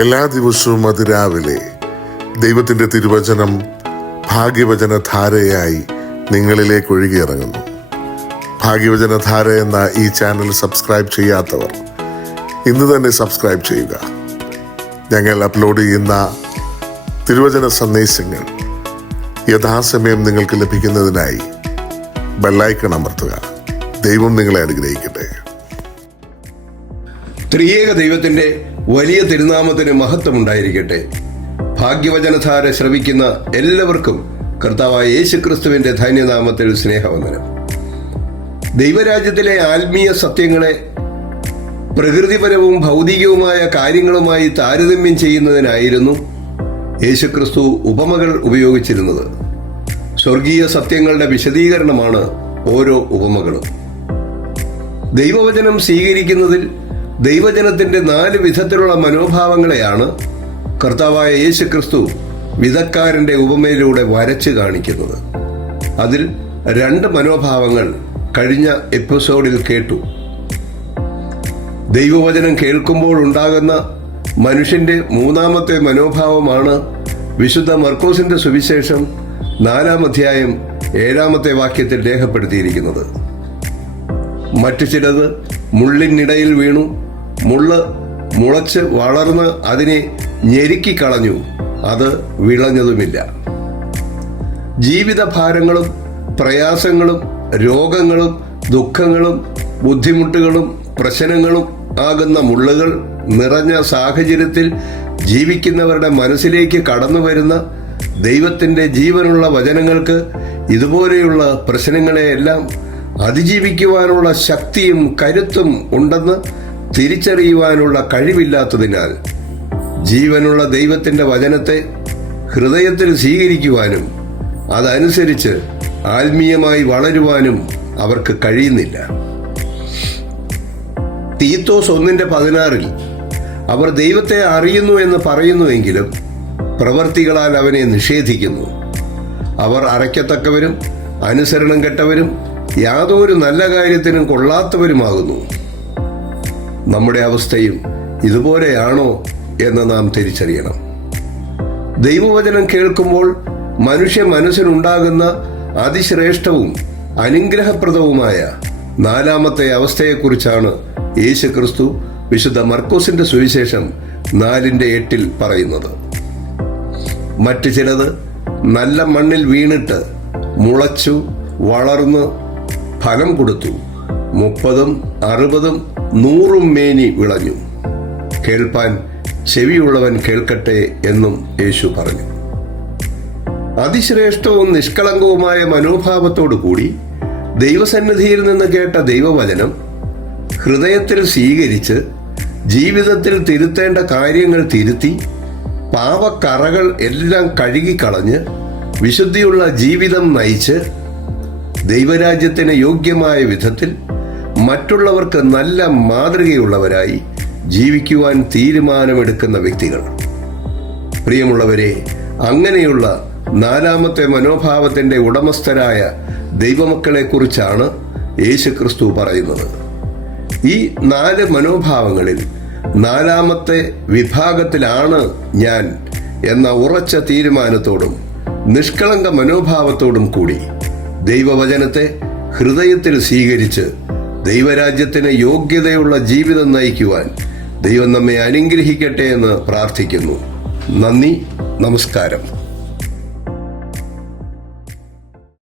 എല്ലാ ദിവസവും അതിരാവിലെ ദൈവത്തിൻ്റെ തിരുവചനം ഭാഗ്യവചനധാരയായി നിങ്ങളിലേക്ക് ഒഴുകിയിറങ്ങുന്നു. ഭാഗ്യവചനധാര എന്ന ഈ ചാനൽ സബ്സ്ക്രൈബ് ചെയ്യാത്തവർ ഇന്ന് തന്നെ സബ്സ്ക്രൈബ് ചെയ്യുക. ഞങ്ങൾ അപ്ലോഡ് ചെയ്യുന്ന തിരുവചന സന്ദേശങ്ങൾ യഥാസമയം നിങ്ങൾക്ക് ലഭിക്കുന്നതിനായി ബെല്ലൈക്കൺ അമർത്തുക. ദൈവം നിങ്ങളെ അനുഗ്രഹിക്കട്ടെ. ത്രിയേക ദൈവത്തിന്റെ വലിയ തിരുനാമത്തിന് മഹത്വമുണ്ടായിരിക്കട്ടെ. ഭാഗ്യവചനധാര ശ്രവിക്കുന്ന എല്ലാവർക്കും കർത്താവായ യേശുക്രിസ്തുവിന്റെ ധന്യനാമത്തിൽ സ്നേഹവന്ദനം. ദൈവരാജ്യത്തിലെ ആത്മീയ സത്യങ്ങളെ പ്രകൃതിപരവും ഭൗതികവുമായ കാര്യങ്ങളുമായി താരതമ്യം ചെയ്യുന്നതിനായിരുന്നു യേശുക്രിസ്തു ഉപമകൾ ഉപയോഗിച്ചിരുന്നത്. സ്വർഗീയ സത്യങ്ങളുടെ വിശദീകരണമാണ് ഓരോ ഉപമകളും. ദൈവവചനം സ്വീകരിക്കുന്നതിൽ ദൈവജനത്തിന്റെ 4 വിധത്തിലുള്ള മനോഭാവങ്ങളെയാണ് കർത്താവായ യേശുക്രിസ്തു വിധക്കാരന്റെ ഉപമയിലൂടെ വരച്ചു കാണിക്കുന്നത്. അതിൽ 2 മനോഭാവങ്ങൾ കഴിഞ്ഞ എപ്പിസോഡിൽ കേട്ടു. ദൈവവചനം കേൾക്കുമ്പോൾ ഉണ്ടാകുന്ന മനുഷ്യന്റെ 3ാമത്തെ മനോഭാവമാണ് വിശുദ്ധ മർക്കോസിന്റെ സുവിശേഷം 4-ാം അധ്യായം 7-ാമത്തെ വാക്യത്തിൽ രേഖപ്പെടുത്തിയിരിക്കുന്നത്. മറ്റു ചിലത് മുള്ളിനിടയിൽ വീണു, മുള്ള് മുളച്ച് വളർന്ന് അതിനെ ഞെരുക്കിക്കളഞ്ഞു, അത് വിളഞ്ഞതുമില്ല. ജീവിതഭാരങ്ങളും പ്രയാസങ്ങളും രോഗങ്ങളും ദുഃഖങ്ങളും ബുദ്ധിമുട്ടുകളും പ്രശ്നങ്ങളും ആകുന്ന മുള്ളുകൾ നിറഞ്ഞ സാഹചര്യത്തിൽ ജീവിക്കുന്നവരുടെ മനസ്സിലേക്ക് കടന്നു വരുന്ന ദൈവത്തിന്റെ ജീവനുള്ള വചനങ്ങൾക്ക് ഇതുപോലെയുള്ള പ്രശ്നങ്ങളെയെല്ലാം അതിജീവിക്കുവാനുള്ള ശക്തിയും കരുത്തും ഉണ്ടെന്ന് തിരിച്ചറിയുവാനുള്ള കഴിവില്ലാത്തതിനാൽ ജീവനുള്ള ദൈവത്തിന്റെ വചനത്തെ ഹൃദയത്തിൽ സ്വീകരിക്കുവാനും അതനുസരിച്ച് ആത്മീയമായി വളരുവാനും അവർക്ക് കഴിയുന്നില്ല. തീത്തോസ് 1:16 അവർ ദൈവത്തെ അറിയുന്നു എന്ന് പറയുന്നുവെങ്കിലും പ്രവർത്തികളാൽ അവനെ നിഷേധിക്കുന്നു. അവർ അറയ്ക്കത്തക്കവരും അനുസരണം കെട്ടവരും യാതൊരു നല്ല കാര്യത്തിനും കൊള്ളാത്തവരുമാകുന്നു. നമ്മുടെ അവസ്ഥയും ഇതുപോലെയാണോ എന്ന് നാം തിരിച്ചറിയണം. ദൈവവചനം കേൾക്കുമ്പോൾ മനുഷ്യ മനസ്സിനുണ്ടാകുന്ന അതിശ്രേഷ്ഠവും അനുഗ്രഹപ്രദവുമായ 4ാമത്തെ അവസ്ഥയെക്കുറിച്ചാണ് യേശുക്രിസ്തു വിശുദ്ധ മർക്കോസിന്റെ സുവിശേഷം 4:8 പറയുന്നത്. മറ്റു ചിലത് നല്ല മണ്ണിൽ വീണിട്ട് മുളച്ചു വളർന്ന് ഫലം കൊടുത്തു, 30, 60, 100 മേനി വിളഞ്ഞു. കേൾപ്പാൻ ചെവിയുള്ളവൻ കേൾക്കട്ടെ എന്നും യേശു പറഞ്ഞു. അതിശ്രേഷ്ഠവും നിഷ്കളങ്കവുമായ മനോഭാവത്തോടു കൂടി ദൈവസന്നിധിയിൽ നിന്ന് കേട്ട ദൈവവചനം ഹൃദയത്തിൽ സ്വീകരിച്ച് ജീവിതത്തിൽ തിരുത്തേണ്ട കാര്യങ്ങൾ തിരുത്തി പാപക്കറകൾ എല്ലാം കഴുകിക്കളഞ്ഞ് വിശുദ്ധിയുള്ള ജീവിതം നയിച്ച് ദൈവരാജ്യത്തിന് യോഗ്യമായ വിധത്തിൽ മറ്റുള്ളവർക്ക് നല്ല മാതൃകയുള്ളവരായി ജീവിക്കുവാൻ തീരുമാനമെടുക്കുന്ന വ്യക്തികൾ. പ്രിയമുള്ളവരെ, അങ്ങനെയുള്ള 4ാമത്തെ മനോഭാവത്തിന്റെ ഉടമസ്ഥരായ ദൈവമക്കളെ കുറിച്ചാണ് യേശുക്രിസ്തു പറയുന്നത്. ഈ 4 മനോഭാവങ്ങളിൽ 4ാമത്തെ വിഭാഗത്തിലാണ് ഞാൻ എന്ന ഉറച്ച തീരുമാനത്തോടും നിഷ്കളങ്ക മനോഭാവത്തോടും കൂടി ദൈവവചനത്തെ ഹൃദയത്തിൽ സ്വീകരിച്ച് ദൈവരാജ്യത്തിന് യോഗ്യതയുള്ള ജീവിതം നയിക്കുവാൻ ദൈവം നമ്മെ അനുഗ്രഹിക്കട്ടെ എന്ന് പ്രാർത്ഥിക്കുന്നു. നന്ദി, നമസ്കാരം.